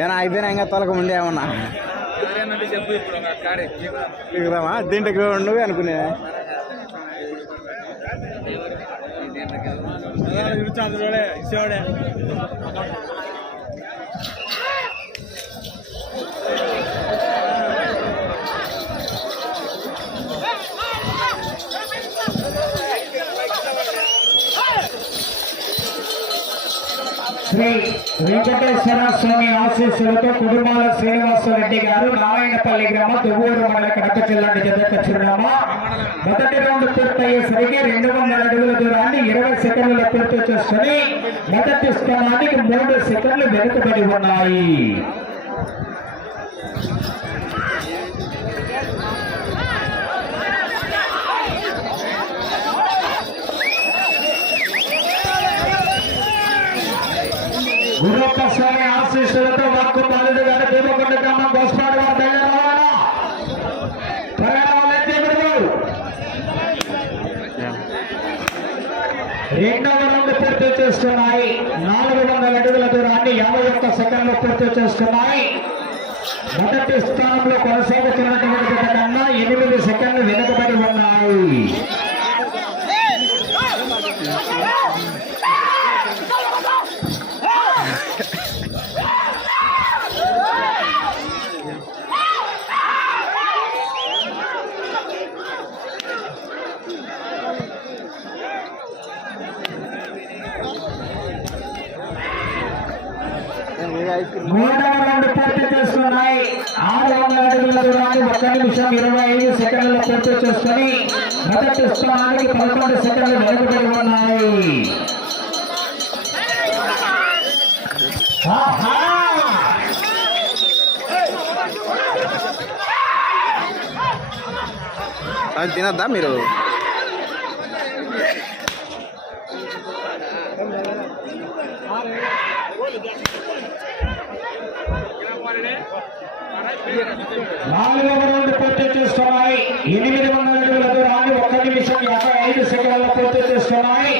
ఏనా అయిపోయినా ఇంకా తొలక ఉండే ఏమన్నా ఎవరేనంటే చెప్పు ఇప్పుడు ఒక కాడే దిగుదామా దీంట్లోకి ఉండవు అనుకునే అందులోనే ఇచ్చేవాడే శ్రీ వెంకటేశ్వర స్వామి ఆశీస్సులతో కుటుంబాల శ్రీనివాసరెడ్డి గారు నారాయణపల్లి గ్రామం దువ్వూరు మండల కడప జిల్లాకి జత చిరునామా మొదటి రౌండ్ పూర్తయ్యేసరికి రెండు వందల అడుగుల దూరాన్ని ఇరవై సెకండ్ల పూర్తి చేసుకుని మొదటి స్థానానికి మూడు సెకండ్లు వెనుకబడి ఉన్నాయి. గురొక్క స్వామి ఆశీస్సులతో వాక్కు పాలుడు గారు గ్రామం గోస్పాడు వారు రెండవ రౌండ్ పూర్తి చేస్తున్నాయి. నాలుగు వందల అడుగుల దూరాన్ని యాభై ఒక్క సెకండ్లు పూర్తి చేస్తున్నాయి. మొదటి స్థానంలో కొనసాగుతున్నటువంటి కన్నా ఎనిమిది సెకండ్లు వెనుకబడి ఉన్నాయి మూడవ రౌండ్ పూర్తి చేస్తున్నాయి ఆరు వందల అడుగుల దూరాన్ని నిమిషం ఇరవై ఐదు సెకండ్లు పూర్తి చేసుకుని మొదటి స్థానానికి పదకొండు సెకండ్లు వెనుకబడి ఉన్నాయి. తినద్దా మీరు? నాలుగవ రౌండ్ పూర్తి చేస్తున్నాయి. ఎనిమిది వందల అడుగుల దూరాన్ని ఒక నిమిషం యాభై ఐదు సెకండ్లు పూర్తి చేస్తున్నాయి.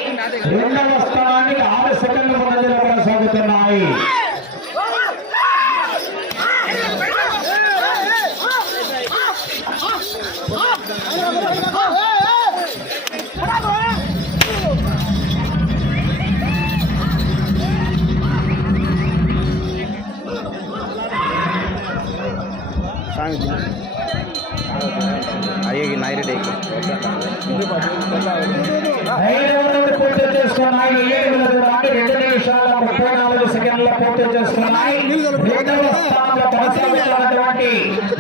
రెండవ స్థానానికి ఆరు సెకండ్ల ముందంజలో కొనసాగుతున్నాయి రౌండ్ పూర్తి చేస్తున్నాయి ఏడు దూరాన్ని రెండు నిమిషాల ముప్పై నాలుగు సెకండ్ల పూర్తి చేస్తున్నాయి రెండవ స్థానంలో కొనసాగుతున్నటువంటి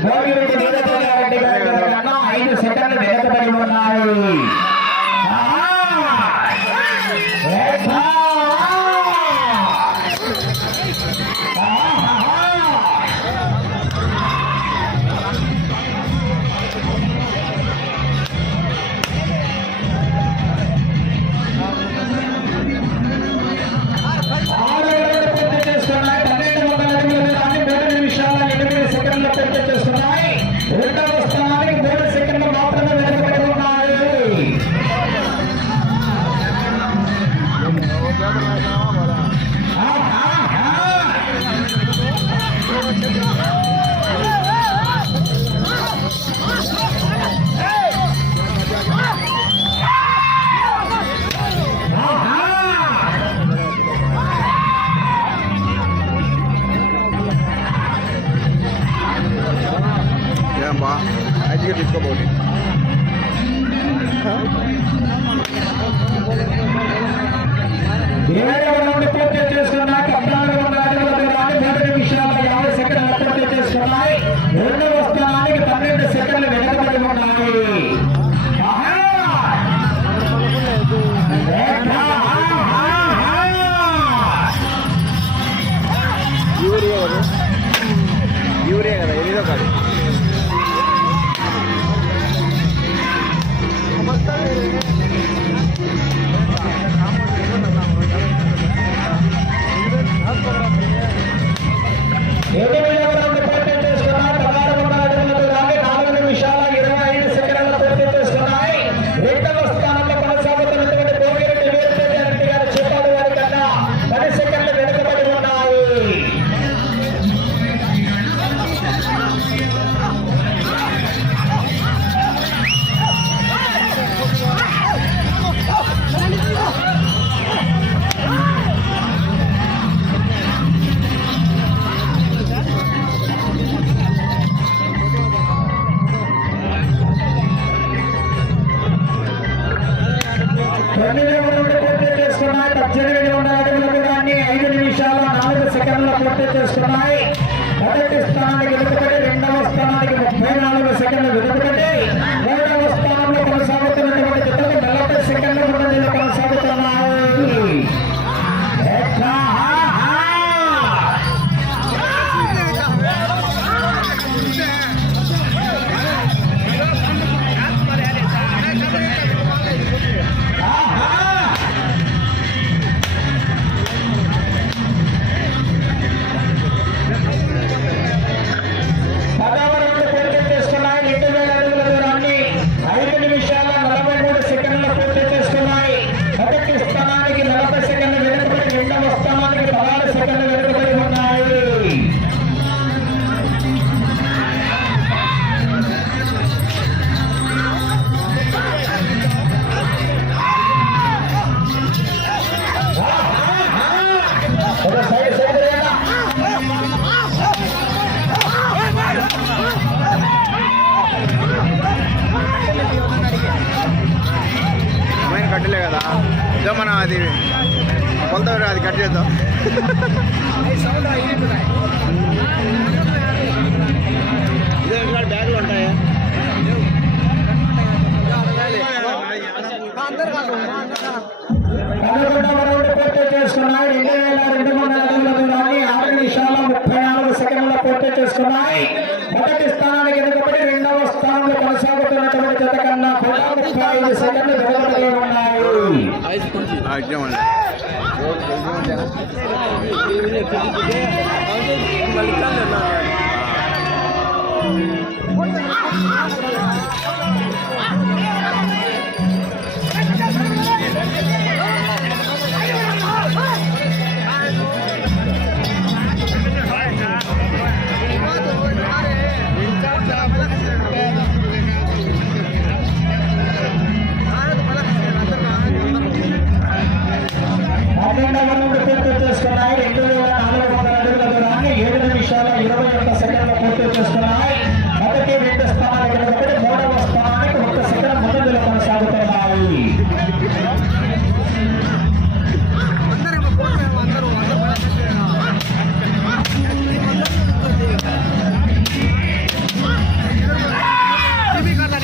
భోగిరెడ్డి వీరభద్రారెడ్డి గారి కన్నా ఐదు సెకండ్లు ఉన్నాయి. दिए तो इसको నిమిషాల నాలుగు సెకండ్లు పూర్తి చేస్తున్నాయి మొదటి స్థానానికి వెనుకబడి రెండవ స్థానానికి ముప్పై నాలుగు సెకండ్లు వెనుకబడి కట్టలే కదా ఇదో మనం అది కట్ చేద్దాం. బ్యాగులు ఉంటాయా? మొదటి స్థానానికి ఎదుగుబడి రెండవ స్థానంలో కొనసాగుతున్నటువంటి జత కన్నా కూడా ముప్పై ఐదు సెకండ్లు ఉన్నాయి Thank you.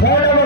மூலம்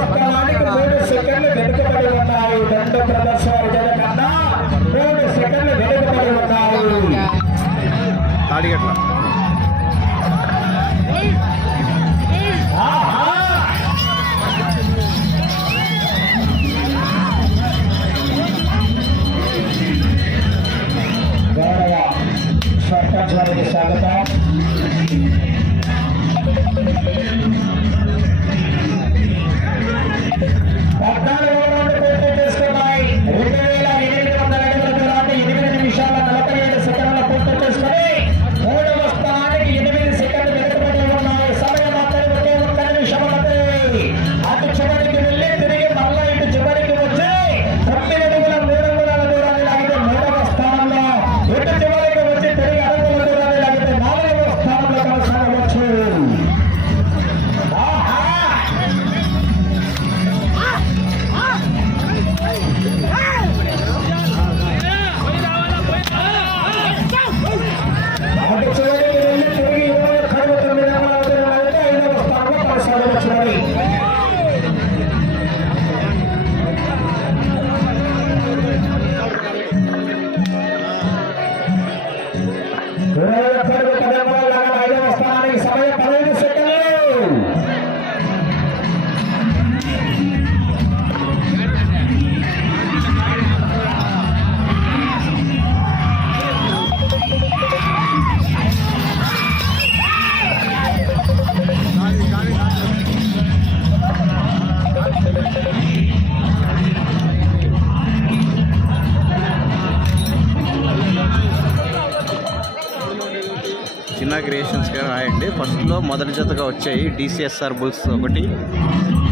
రాయండి. ఫస్ట్లో మొదటి జతగా వచ్చాయి డిసిఎస్ఆర్ బుల్స్ ఒకటి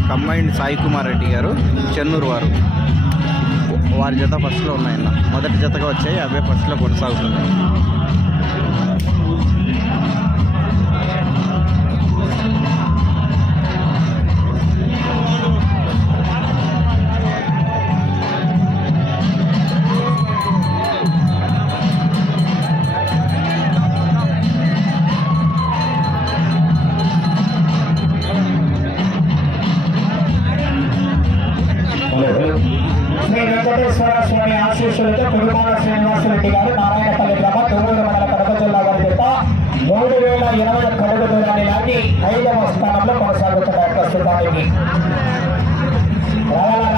కంబైన్డ్ సాయి కుమార్ రెడ్డి గారు చెన్నూరు వారు. వారి జత ఫస్ట్లో ఉన్నాయన్న. మొదటి జతగా వచ్చాయి అవే ఫస్ట్లో కొనసాగుతున్నాయి. వెంకటేశ్వర స్వామి ఆశీస్సులతో కురుమాల శ్రీనివాసరెడ్డి గారు నారాయణపల్లి గ్రామ తొమ్మిది మండల కడప జిల్లా వారి చేత మూడు వేల ఇరవై ఒక్క అడుగు దూరాన్ని లాగి ఐదవ స్థానంలో కొనసాగుతున్నారు ప్రస్తుతానికి. రావాలా?